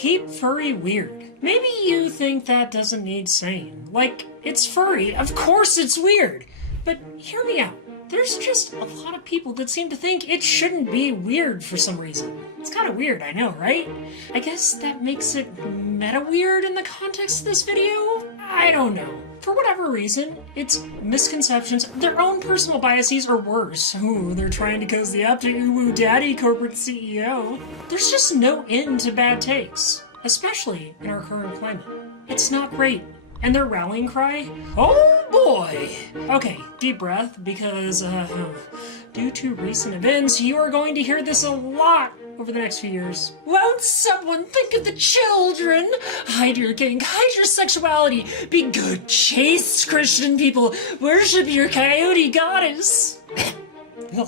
keep furry weird. Maybe you think that doesn't need saying. Like, it's furry, of course it's weird. But hear me out. There's just a lot of people that seem to think it shouldn't be weird for some reason. It's kind of weird, I know, right? I guess that makes it meta-weird in the context of this video? I don't know. For whatever reason, it's misconceptions, their own personal biases, or worse. Ooh, they're trying to cozy up to Uwu Daddy corporate CEO. There's just no end to bad takes, especially in our current climate. It's not great. And their rallying cry? Oh boy! Okay, deep breath, because due to recent events, you are going to hear this a lot over the next few years. Won't someone think of the children? Hide your kink, hide your sexuality, be good, chaste Christian people, worship your coyote goddess. I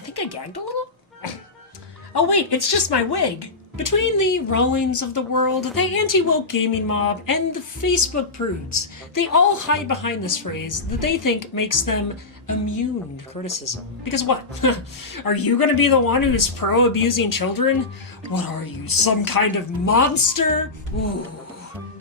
think I gagged a little? Oh wait, it's just my wig. Between the Rowlings of the world, the anti-woke gaming mob, and the Facebook prudes, they all hide behind this phrase that they think makes them immune to criticism. Because what? Are you gonna be the one who's pro-abusing children? What are you, some kind of monster? Ooh,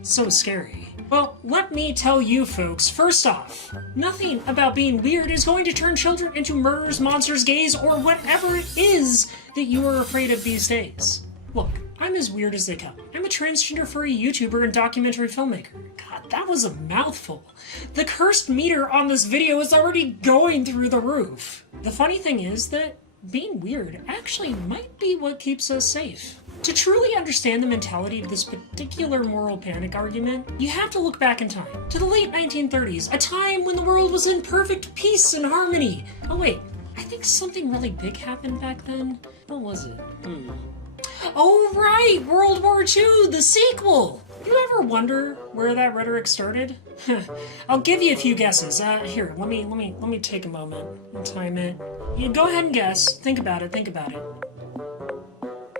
so scary. Well, let me tell you folks, first off, nothing about being weird is going to turn children into murderers, monsters, gays, or whatever it is that you are afraid of these days. Look, I'm as weird as they come. I'm a transgender furry YouTuber and documentary filmmaker. God, that was a mouthful. The cursed meter on this video is already going through the roof. The funny thing is that being weird actually might be what keeps us safe. To truly understand the mentality of this particular moral panic argument, you have to look back in time, to the late 1930s, a time when the world was in perfect peace and harmony. Oh wait, I think something really big happened back then. What was it? Oh right, World War II, the sequel! You ever wonder where that rhetoric started? I'll give you a few guesses. Here, let me take a moment and time it. You go ahead and guess. Think about it.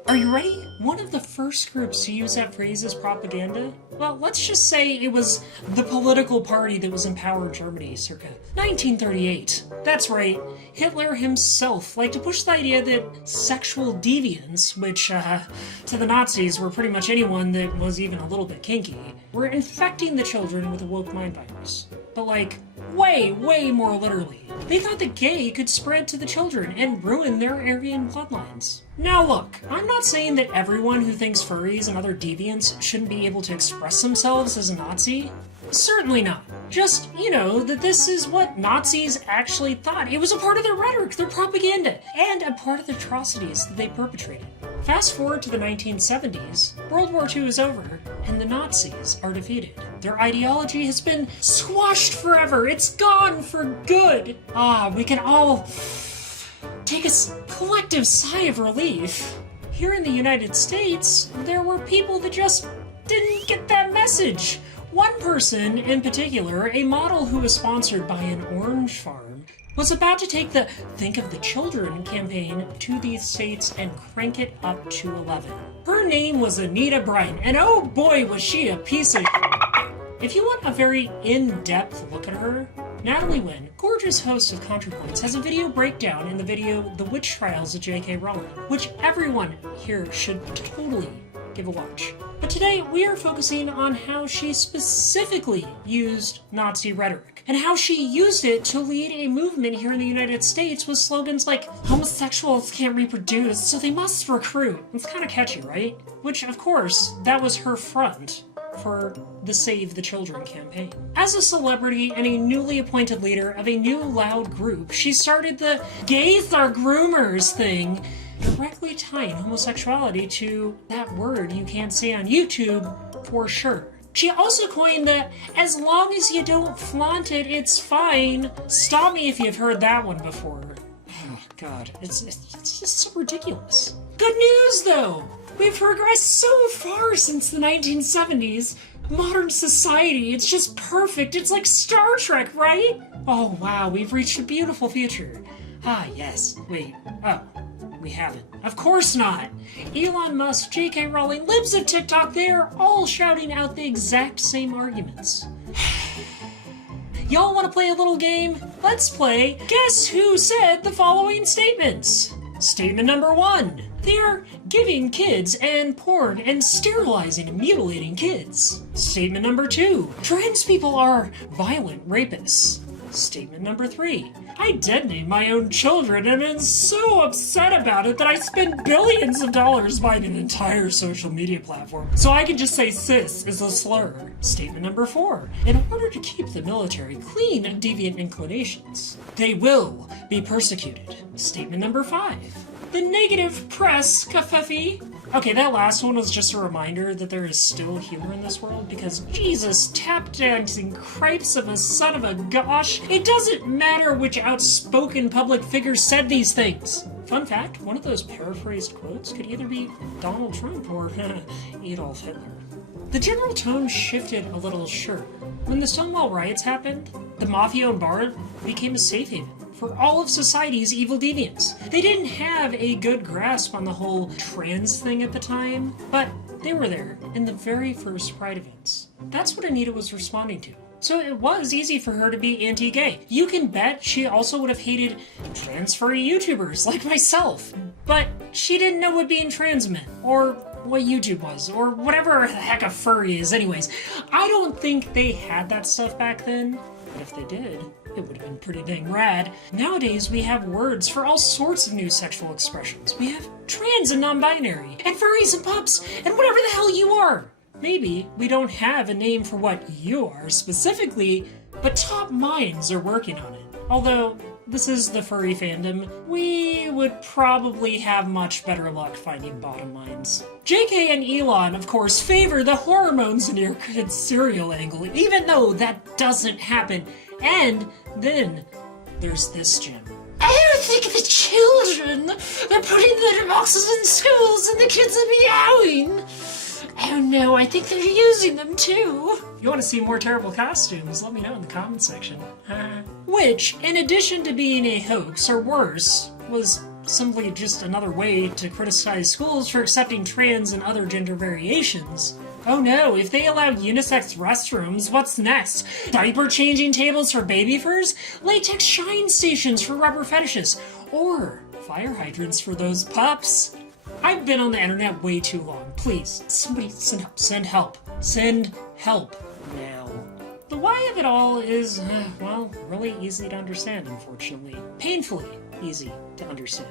Are you ready? One of the first groups to use that phrase as propaganda? Well, let's just say it was the political party that was in power in Germany circa 1938. That's right, Hitler himself liked to push the idea that sexual deviants, which to the Nazis were pretty much anyone that was even a little bit kinky, were infecting the children with a woke mind virus. But like, way more literally. They thought that gay could spread to the children and ruin their Aryan bloodlines. Now look, I'm not saying that everyone who thinks furries and other deviants shouldn't be able to express themselves as a Nazi. Certainly not. Just, you know, that this is what Nazis actually thought. It was a part of their rhetoric, their propaganda, and a part of the atrocities that they perpetrated. Fast forward to the 1970s, World War II is over, and the Nazis are defeated. Their ideology has been squashed forever. It's gone for good. We can all take a collective sigh of relief. Here in the United States, there were people that just didn't get that message. One person in particular, a model who was sponsored by an orange farm, was about to take the Think of the Children campaign to these states and crank it up to 11. Her name was Anita Bryant, and oh boy was she a piece of If you want a very in-depth look at her, Natalie Wynn, gorgeous host of ContraPoints, has a video breakdown in the video The Witch Trials of J.K. Rowling, which everyone here should totally give a watch. But today we are focusing on how she specifically used Nazi rhetoric, and how she used it to lead a movement here in the United States with slogans like, homosexuals can't reproduce, so they must recruit. It's kind of catchy, right? Which, of course, that was her front for the Save the Children campaign. As a celebrity and a newly appointed leader of a new loud group, she started the gays are groomers thing, directly tying homosexuality to that word you can't say on YouTube for sure. She also coined the as long as you don't flaunt it, it's fine. Stop me if you've heard that one before. Oh god, it's just so ridiculous. Good news though! We've progressed so far since the 1970s. Modern society, it's just perfect. It's like Star Trek, right? Oh wow, we've reached a beautiful future. Ah yes, wait, oh. We haven't. Of course not! Elon Musk, J.K. Rowling, libs of TikTok, they're all shouting out the exact same arguments. Y'all want to play a little game? Let's play Guess Who Said the Following Statements? Statement number 1. They are giving kids and porn and sterilizing and mutilating kids. Statement number 2. Trans people are violent rapists. Statement number 3. I detonate my own children and am so upset about it that I spend billions of dollars buying an entire social media platform so I can just say cis is a slur. Statement number 4. In order to keep the military clean of deviant inclinations, they will be persecuted. Statement number 5. The negative press, Kafefi. Okay, that last one was just a reminder that there is still humor in this world, because Jesus, tap dancing cripes of a son of a gosh, it doesn't matter which outspoken public figure said these things. Fun fact, one of those paraphrased quotes could either be Donald Trump or Adolf Hitler. The general tone shifted a little, sure. When the Stonewall riots happened, the mafia-owned bar became a safe haven for all of society's evil deviants. They didn't have a good grasp on the whole trans thing at the time, but they were there in the very first Pride events. That's what Anita was responding to. So it was easy for her to be anti-gay. You can bet she also would have hated trans furry YouTubers like myself, but she didn't know what being trans meant, or what YouTube was, or whatever the heck a furry is anyways. I don't think they had that stuff back then, but if they did, it would have been pretty dang rad. Nowadays, we have words for all sorts of new sexual expressions. We have trans and non-binary, and furries and pups, and whatever the hell you are. Maybe we don't have a name for what you are specifically, but top minds are working on it. Although, this is the furry fandom, we would probably have much better luck finding bottom minds. JK and Elon, of course, favor the hormones in your kid's cereal angle, even though that doesn't happen. And then there's this gem. I don't think the children are putting litter boxes in schools and the kids are meowing. Oh no, I think they're using them too. If you want to see more terrible costumes, let me know in the comment section. Which, in addition to being a hoax, or worse, was simply just another way to criticize schools for accepting trans and other gender variations. Oh no, if they allow unisex restrooms, what's next? Diaper changing tables for baby furs? Latex shine stations for rubber fetishes? Or fire hydrants for those pups? I've been on the internet way too long. Please, somebody send help. Send help. Send help. Now. The why of it all is, well, really easy to understand, unfortunately. Painfully easy to understand.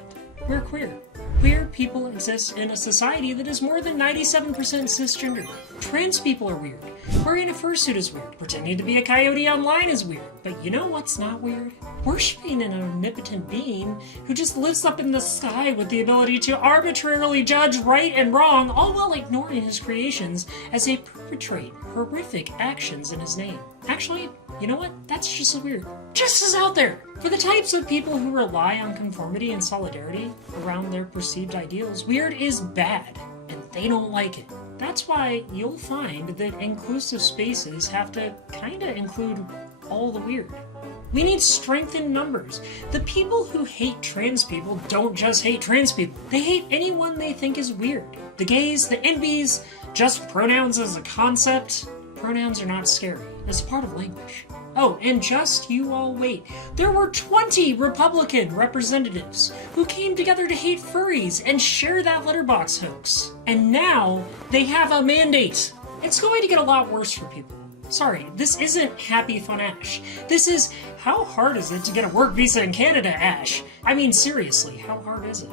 We're queer. Queer people exist in a society that is more than 97% cisgender. Trans people are weird. Wearing a fursuit is weird. Pretending to be a coyote online is weird. But you know what's not weird? Worshipping an omnipotent being who just lives up in the sky with the ability to arbitrarily judge right and wrong, all while ignoring his creations as they perpetrate horrific actions in his name. Actually, you know what? That's just as weird. Just as out there. For the types of people who rely on conformity and solidarity around their perceived ideals, weird is bad, and they don't like it. That's why you'll find that inclusive spaces have to kinda include all the weird. We need strength in numbers. The people who hate trans people don't just hate trans people. They hate anyone they think is weird. The gays, the NBs, just pronouns as a concept. Pronouns are not scary. It's part of language. Oh, and just you all wait. There were 20 Republican representatives who came together to hate furries and share that letterbox hoax. And now they have a mandate. It's going to get a lot worse for people. Sorry, this isn't Happy Fun Ash. This is how hard is it to get a work visa in Canada, Ash? I mean, seriously, how hard is it?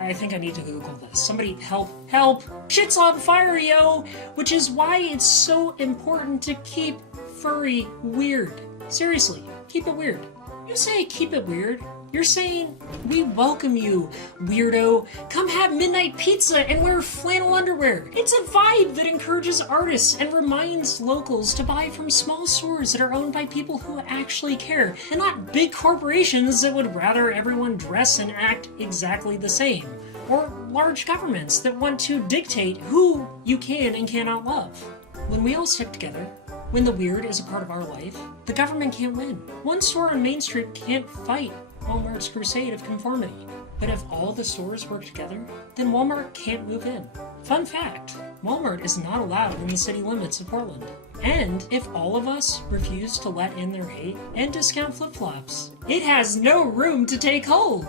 I think I need to Google this. Somebody help, help! Shit's on fire, yo! Which is why it's so important to keep furry weird. Seriously, keep it weird. You say keep it weird, you're saying, we welcome you, weirdo. Come have midnight pizza and wear flannel underwear. It's a vibe that encourages artists and reminds locals to buy from small stores that are owned by people who actually care, and not big corporations that would rather everyone dress and act exactly the same, or large governments that want to dictate who you can and cannot love. When we all stick together, when the weird is a part of our life, the government can't win. One store on Main Street can't fight Walmart's crusade of conformity. But if all the stores work together, then Walmart can't move in. Fun fact, Walmart is not allowed in the city limits of Portland. And if all of us refuse to let in their hate and discount flip-flops, it has no room to take hold.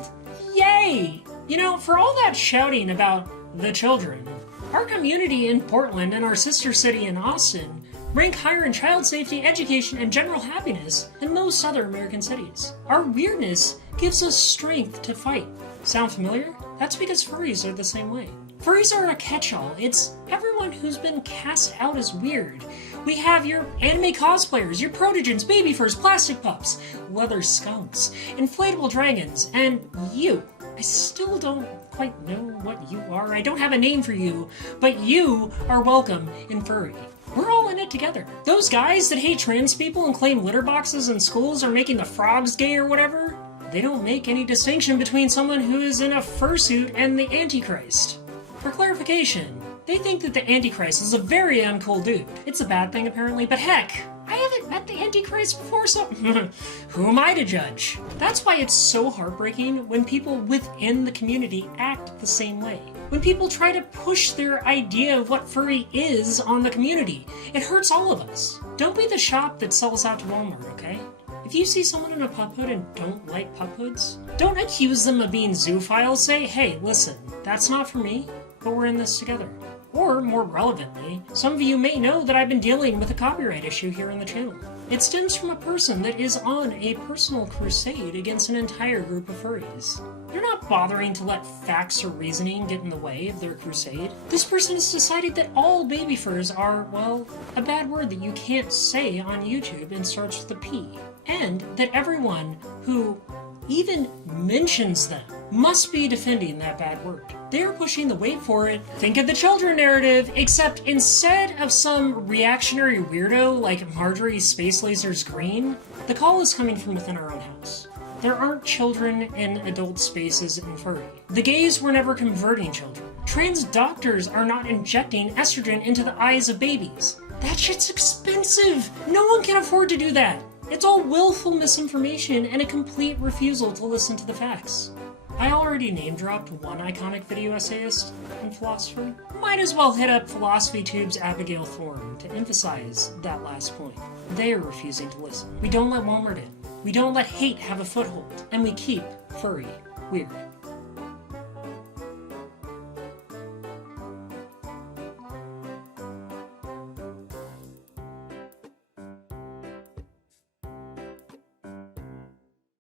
Yay! You know, for all that shouting about the children, our community in Portland and our sister city in Austin rank higher in child safety, education, and general happiness than most other American cities. Our weirdness gives us strength to fight. Sound familiar? That's because furries are the same way. Furries are a catch-all. It's everyone who's been cast out as weird. We have your anime cosplayers, your protogens, baby furs, plastic pups, leather skunks, inflatable dragons, and you. I still don't quite know what you are. I don't have a name for you, but you are welcome in Furry. We're all in it together. Those guys that hate trans people and claim litter boxes in schools are making the frogs gay or whatever, they don't make any distinction between someone who is in a fursuit and the Antichrist. For clarification, they think that the Antichrist is a very uncool dude. It's a bad thing apparently, but heck, I haven't met the Antichrist before, so who am I to judge? That's why it's so heartbreaking when people within the community act the same way. When people try to push their idea of what furry is on the community, it hurts all of us. Don't be the shop that sells out to Walmart, okay? If you see someone in a pup hood and don't like pup hoods, don't accuse them of being zoophiles. Say, hey, listen, that's not for me, but we're in this together. Or, more relevantly, some of you may know that I've been dealing with a copyright issue here on the channel. It stems from a person that is on a personal crusade against an entire group of furries. They're not bothering to let facts or reasoning get in the way of their crusade. This person has decided that all baby furs are, well, a bad word that you can't say on YouTube and starts with a P. And that everyone who even mentions them must be defending that bad word. They're pushing the wait for it, think of the children narrative, except instead of some reactionary weirdo like Marjorie Space Lasers Green, the call is coming from within our own house. There aren't children in adult spaces in Furry. The gays were never converting children. Trans doctors are not injecting estrogen into the eyes of babies. That shit's expensive! No one can afford to do that! It's all willful misinformation and a complete refusal to listen to the facts. I already name-dropped one iconic video essayist and philosopher. Might as well hit up PhilosophyTube's Abigail Thorne to emphasize that last point. They are refusing to listen. We don't let Walmart in. We don't let hate have a foothold. And we keep Furry weird.